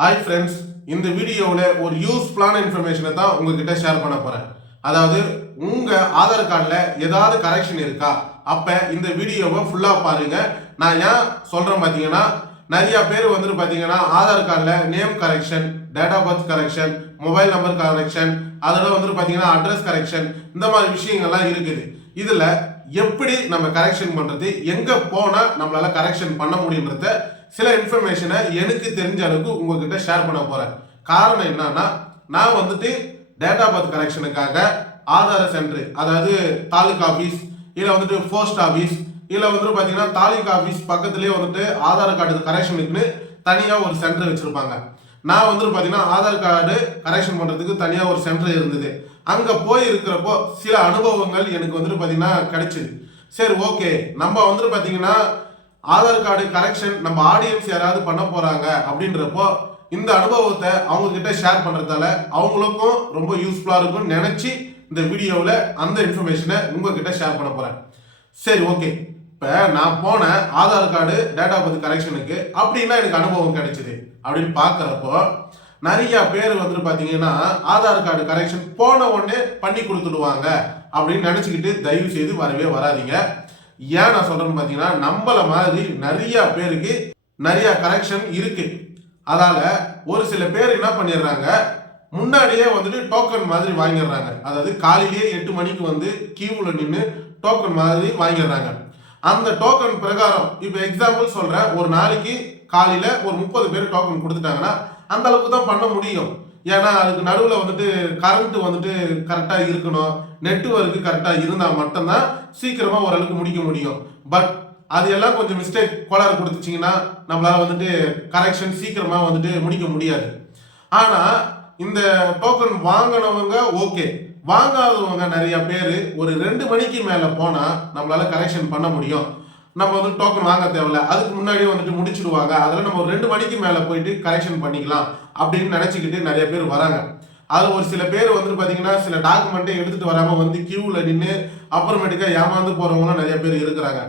Hi friends, இந்த வீடியோவில் ஒரு யூஸ்ஃபுல்லான இன்ஃபர்மேஷனை தான் உங்ககிட்ட ஷேர் பண்ண போகிறேன். அதாவது உங்கள் ஆதார் கார்டில் ஏதாவது கரெக்ஷன் இருக்கா? அப்போ இந்த வீடியோவை ஃபுல்லாக பாருங்கள். நான் ஏன் சொல்கிறேன் பார்த்தீங்கன்னா, நிறையா பேர் வந்துட்டு பார்த்தீங்கன்னா ஆதார் கார்டில் name correction, date of birth correction, mobile number correction, அதோட வந்துட்டு பார்த்தீங்கன்னா அட்ரஸ் கரெக்ஷன், இந்த மாதிரி விஷயங்கள்லாம் இருக்குது. இதில் எப்படி நம்ம கரெக்ஷன் பண்ணுறது, எங்கே போனால் நம்மளால் கரெக்ஷன் பண்ண முடியுன்றத சில இன்ஃபர்மேஷனை எனக்கு தெரிஞ்ச அளவுக்கு உங்ககிட்ட ஷேர் பண்ண போறேன். காரணம் என்னன்னா, நான் வந்துட்டு டேட்டா பர்த் கரெக்ஷனுக்காக ஆதார் சென்டர், அதாவது தாலுகா ஆஃபீஸ், இல்லை வந்துட்டு போஸ்ட் ஆஃபீஸ், இல்லை வந்துட்டு பார்த்தீங்கன்னா தாலுகா ஆஃபீஸ் பக்கத்துலேயே வந்துட்டு ஆதார் கார்டு கரெக்ஷனுக்குன்னு தனியாக ஒரு சென்டர் வச்சுருப்பாங்க. நான் வந்துட்டு பார்த்தீங்கன்னா ஆதார் கார்டு கரெக்ஷன் பண்ணுறதுக்கு தனியாக ஒரு சென்டர் இருந்தது. அங்கே போய் இருக்கிறப்போ சில அனுபவங்கள் எனக்கு வந்துட்டு பார்த்தீங்கன்னா கிடைச்சிது. சரி, ஓகே, நம்ம வந்துட்டு பார்த்தீங்கன்னா ஆதார் கார்டு கரெக்ஷன் நம்ம ஆடியன்ஸ் யாராவது பண்ண போறாங்க அப்படின்றப்போ இந்த அனுபவத்தை அவங்க கிட்ட ஷேர் பண்றதால அவங்களுக்கும் ரொம்ப யூஸ்ஃபுல்லா இருக்கும்னு நினைச்சு இந்த வீடியோவில் அந்த இன்ஃபர்மேஷனை உங்ககிட்ட ஷேர் பண்ண போறேன். சரி, ஓகே. இப்போ நான் போன ஆதார் கார்டு டேட்டா பர்த் கரெக்ஷனுக்கு அப்படின்னா எனக்கு அனுபவம் கிடைச்சிது அப்படின்னு பார்க்குறப்போ நிறைய பேர் வந்துட்டு பார்த்தீங்கன்னா ஆதார் கார்டு கரெக்ஷன் போன உடனே பண்ணி கொடுத்துடுவாங்க அப்படின்னு நினச்சிக்கிட்டு தயவு செய்து வரவே வராதிங்க. ஏன் நான் சொல்றேன்னு பார்த்தீங்கன்னா, நம்மள மாதிரி நிறைய பேருக்கு நிறைய கரெக்ஷன் இருக்கு. அதால ஒரு சில பேர் என்ன பண்ணிடுறாங்க, முன்னாடியே வந்துட்டு டோக்கன் மாதிரி வாங்கிடுறாங்க. அதாவது காலையிலேயே 8 மணிக்கு வந்து கியூல நின்று டோக்கன் மாதிரி வாங்கிடுறாங்க. அந்த டோக்கன் பிரகாரம் இப்போ எக்ஸாம்பிள் சொல்றேன், ஒரு நாளைக்கு காலையில ஒரு 30 பேர் டோக்கன் கொடுத்துட்டாங்கன்னா அந்த அளவுக்கு தான் பண்ண முடியும். ஏன்னா அதுக்கு நடுவில் வந்துட்டு கரண்ட் வந்துட்டு கரெக்டாக இருக்கணும், நெட்வொர்க்கு கரெக்டாக இருந்தால் மட்டும்தான் சீக்கிரமாக ஓரளவுக்கு முடிக்க முடியும். பட் அது எல்லாம் கொஞ்சம் மிஸ்டேக் கோளாறு கொடுத்துச்சிங்கன்னா நம்மளால வந்துட்டு கரெக்ஷன் சீக்கிரமாக வந்துட்டு முடிக்க முடியாது. ஆனால் இந்த டோக்கன் வாங்கினவங்க ஓகே, வாங்காதவங்க நிறைய பேர் ஒரு 2 மணிக்கு மேலே போனால் நம்மளால கரெக்ஷன் பண்ண முடியும். நம்ம வந்து டோக்கன் வாங்க தேவையில்ல, அதுக்கு முன்னாடியே வந்துட்டு முடிச்சிடுவாங்க, அதில் நம்ம ஒரு 2 மணிக்கு மேலே போயிட்டு கரெக்ஷன் பண்ணிக்கலாம் அப்படின்னு நினச்சிக்கிட்டு நிறைய பேர் வராங்க. அது ஒரு சில பேர் வந்துட்டு பார்த்தீங்கன்னா சில டாக்குமெண்ட்டை எடுத்துகிட்டு வராமல் வந்து கியூவில் நின்று அப்புறமேட்டுக்கா ஏமாந்து போகிறவங்களும் நிறைய பேர் இருக்கிறாங்க.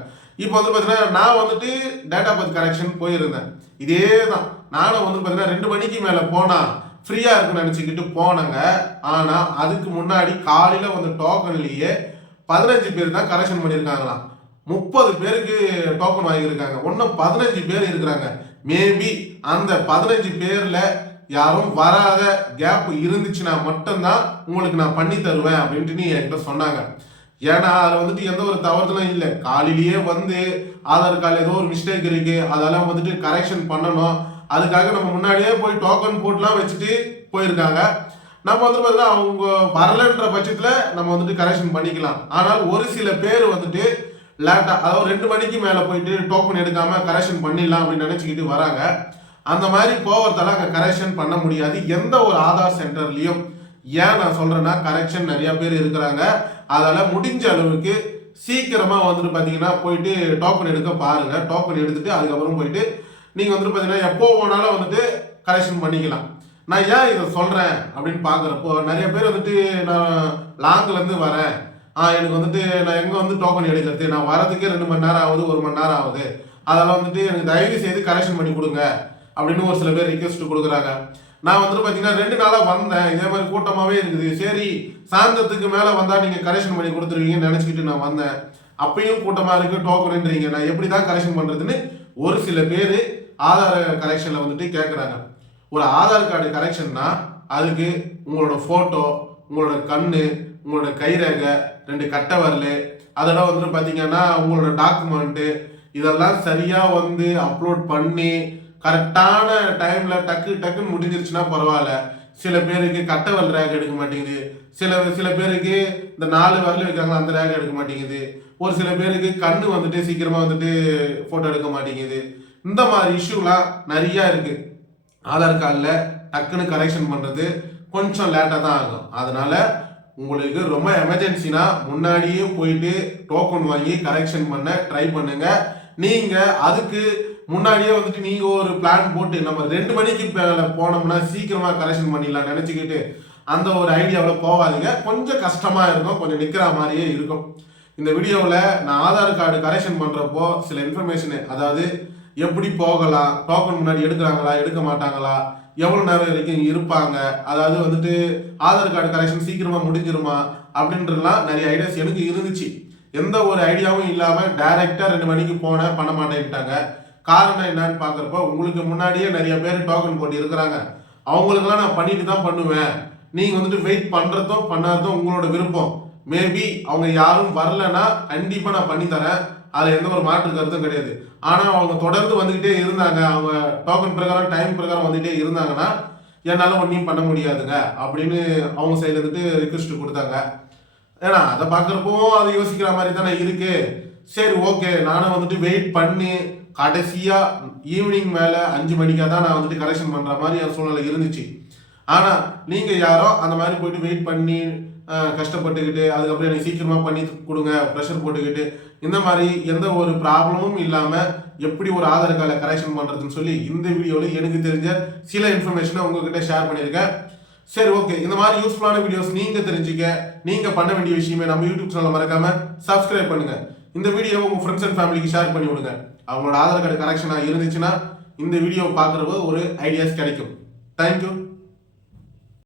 இப்போ வந்து பார்த்தீங்கன்னா நான் வந்துட்டு டேட்டா பர்த் கரெக்ஷன் போயிருந்தேன். இதே தான், நானும் வந்து பார்த்தீங்கன்னா 2 மணிக்கு மேலே போனால் ஃப்ரீயாக இருக்குன்னு நினச்சிக்கிட்டு போனேங்க. ஆனால் அதுக்கு முன்னாடி காலையில் வந்து டோக்கன்லேயே 15 பேர் தான் கரெக்ஷன் பண்ணியிருக்காங்களாம். 30 பேருக்கு டோக்கன் வாங்கியிருக்காங்க. இன்னும் 15 பேர் இருக்கிறாங்க. மேபி அந்த 15 பேர்ல யாரும் வராத கேப் இருந்துச்சுன்னா மட்டும்தான் உங்களுக்கு நான் பண்ணி தருவேன் அப்படின்ட்டு நீ என்கிட்ட சொன்னாங்க. ஏன்னா அதில் வந்துட்டு எந்த ஒரு தவறுதலும் இல்லை. காலையிலேயே வந்து ஆதார் கார்டு ஏதோ ஒரு மிஸ்டேக் இருக்கு, அதெல்லாம் வந்துட்டு கரெக்ஷன் பண்ணணும், அதுக்காக நம்ம முன்னாடியே போய் டோக்கன் போட்டுலாம் வச்சுட்டு போயிருக்காங்க. நம்ம வந்து பார்த்தீங்கன்னா அவங்க வரலன்ற பட்சத்தில் நம்ம வந்துட்டு கரெக்ஷன் பண்ணிக்கலாம். ஆனால் ஒரு சில பேர் வந்துட்டு லேட்டா, அதாவது 2 மணிக்கு மேலே போயிட்டு டோக்கன் எடுக்காம கரெக்ஷன் பண்ணிடலாம் அப்படின்னு நினச்சிக்கிட்டு வராங்க. அந்த மாதிரி போகிறதால அங்கே கரெக்ஷன் பண்ண முடியாது எந்த ஒரு ஆதார் சென்டர்லையும். ஏன் நான் சொல்கிறேன்னா, கரெக்ஷன் நிறைய பேர் இருக்கிறாங்க. அதால் முடிஞ்ச அளவுக்கு சீக்கிரமாக வந்துட்டு பார்த்தீங்கன்னா போயிட்டு டோக்கன் எடுக்க பாருங்கள். டோக்கன் எடுத்துட்டு அதுக்கப்புறம் போயிட்டு நீங்கள் வந்துட்டு பார்த்தீங்கன்னா எப்போ போனாலும் வந்துட்டு கரெக்ஷன் பண்ணிக்கலாம். நான் ஏன் இதை சொல்கிறேன் அப்படின்னு பார்க்குறப்போ நிறைய பேர் வந்துட்டு நான் லாங்லேருந்து வரேன், எனக்கு வந்துட்டு நான் எங்கே வந்து டோக்கன் எடுக்கிறது, நான் வரதுக்கே 2 மணி நேரம் ஆகுது, 1 மணி நேரம் ஆகுது, அதெல்லாம் வந்துட்டு எனக்கு தயவு செய்து கரெக்ஷன் பண்ணி கொடுங்க அப்படின்னு ஒரு சில பேர் ரிக்வெஸ்ட் கொடுக்குறாங்க. நான் வந்துட்டு பார்த்தீங்கன்னா 2 நாளாக வந்தேன், இதே மாதிரி கூட்டமாகவே இருக்குது. சரி, சாயந்தரத்துக்கு மேலே வந்தால் நீங்கள் கரெக்ஷன் பண்ணி கொடுத்துருவீங்கன்னு நினச்சிக்கிட்டு நான் வந்தேன். அப்பயும் கூட்டமாக இருக்குது, டோக்கனுன்றீங்க, நான் எப்படி தான் கரெக்ஷன் பண்ணுறதுன்னு ஒரு சில பேர் ஆதார் கரெக்ஷனில் வந்துட்டு கேட்குறாங்க. ஒரு ஆதார் கார்டு கரெக்ஷன்னா அதுக்கு உங்களோட ஃபோட்டோ, உங்களோட கண், உங்களோட கைரேகை, 2 கட்டை வரல், அதெல்லாம் வந்துட்டு பார்த்தீங்கன்னா உங்களோட டாக்குமெண்ட்டு, இதெல்லாம் சரியாக வந்து அப்லோட் பண்ணி கரெக்டான டைமில் டக்குன்னு முடிஞ்சிருச்சுன்னா பரவாயில்ல. சில பேருக்கு கட்டை வரல் ரேக் எடுக்க மாட்டேங்குது, சில பேருக்கு இந்த 4 வரல் வைக்கிறாங்களா அந்த ரேக் எடுக்க மாட்டேங்குது, ஒரு சில பேருக்கு கண் வந்துட்டு சீக்கிரமாக வந்துட்டு ஃபோட்டோ எடுக்க மாட்டேங்குது. இந்த மாதிரி இஷ்யூலாம் நிறையா இருக்குது. ஆதார் கார்டில் டக்குன்னு கரெக்ஷன் பண்ணுறது கொஞ்சம் லேட்டாக தான் ஆகும். அதனால உங்களுக்கு ரொம்ப எமர்ஜென்சினா முன்னாடியே போயிட்டு டோக்கன் வாங்கி கரெக்ஷன் பண்ண ட்ரை பண்ணுங்க. நீங்க அதுக்கு முன்னாடியே வந்துட்டு நீங்க ஒரு பிளான் போட்டு நம்ம 2 மணிக்கு போனோம்னா சீக்கிரமா கரெக்ஷன் பண்ணிடலாம் நினைச்சுக்கிட்டு அந்த ஒரு ஐடியாவில் போகாதீங்க. கொஞ்சம் கஷ்டமா இருக்கும், கொஞ்சம் நிற்கிற மாதிரியே இருக்கும். இந்த வீடியோவில் நான் ஆதார் கார்டு கரெக்ஷன் பண்றப்போ சில இன்ஃபர்மேஷன், அதாவது எப்படி போகலாம், டோக்கன் முன்னாடி எடுக்கிறாங்களா எடுக்க மாட்டாங்களா, எவ்வளோ நேரம் வரைக்கும் இருப்பாங்க, அதாவது வந்துட்டு ஆதார் கார்டு கரெக்ஷன் சீக்கிரமாக முடிஞ்சிருமா அப்படின்றலாம் நிறைய ஐடியாஸ் எனக்கு இருந்துச்சு. எந்த ஒரு ஐடியாவும் இல்லாமல் டைரெக்டாக 2 மணிக்கு போனேன், பண்ண மாட்டேன்ட்டாங்க. காரணம் என்னன்னு பார்க்குறப்போ உங்களுக்கு முன்னாடியே நிறைய பேர் டோக்கன் போட்டு இருக்கிறாங்க. அவங்களுக்கெல்லாம் நான் பண்ணிட்டு தான் பண்ணுவேன். நீங்கள் வந்துட்டு வெயிட் பண்ணுறதும் பண்ணாததும் உங்களோட விருப்பம். மேபி அவங்க யாரும் வரலன்னா கண்டிப்பாக நான் பண்ணித்தரேன். அதில் எந்த ஒரு மாற்று கருத்தும் கிடையாது. ஆனால் அவங்க தொடர்ந்து வந்துக்கிட்டே இருந்தாங்க, அவங்க டோக்கன் பிரகாரம் டைம் பிரகாரம் வந்துகிட்டே இருந்தாங்கன்னா என்னால் ஒன்றையும் பண்ண முடியாதுங்க அப்படின்னு அவங்க சைடில் வந்துட்டு ரிக்வெஸ்ட் கொடுத்தாங்க. ஏன்னா அதை பார்க்குறப்போ அதை யோசிக்கிற மாதிரி தானே இருக்கு. சரி ஓகே, நானும் வந்துட்டு வெயிட் பண்ணி கடைசியாக ஈவினிங் மேலே 5 மணிக்காக தான் நான் வந்துட்டு கரெக்ஷன் பண்ணுற மாதிரி என் சூழ்நிலை இருந்துச்சு. ஆனால் நீங்கள் யாரோ அந்த மாதிரி போயிட்டு வெயிட் பண்ணி கஷ்டப்பட்டுக்கிட்டு அதுக்கப்புறம் எனக்கு சீக்கிரமாக பண்ணி கொடுங்க ப்ரெஷர் போட்டுக்கிட்டு இந்த மாதிரி எந்த ஒரு ப்ராப்ளமும் இல்லாமல் எப்படி ஒரு ஆதார் கார்டை கரெக்ஷன் பண்ணுறதுன்னு சொல்லி இந்த வீடியோவில் எனக்கு தெரிஞ்ச சில இன்ஃபர்மேஷனை உங்ககிட்ட ஷேர் பண்ணியிருக்கேன். சரி ஓகே, இந்த மாதிரி யூஸ்ஃபுல்லான வீடியோஸ் நீங்கள் தெரிஞ்சுக்க நீங்கள் பண்ண வேண்டிய விஷயமே நம்ம யூடியூப் சேனலை மறக்காமல் சப்ஸ்கிரைப் பண்ணுங்கள். இந்த வீடியோவை உங்கள் ஃப்ரெண்ட்ஸ் அண்ட் ஃபேமிலிக்கு ஷேர் பண்ணி விடுங்க. அவங்களோட ஆதார் கார்டு கரெக்ஷனாக இருந்துச்சுன்னா இந்த வீடியோ பார்க்குறப்போ ஒரு ஐடியாஸ் கிடைக்கும். தேங்க்யூ.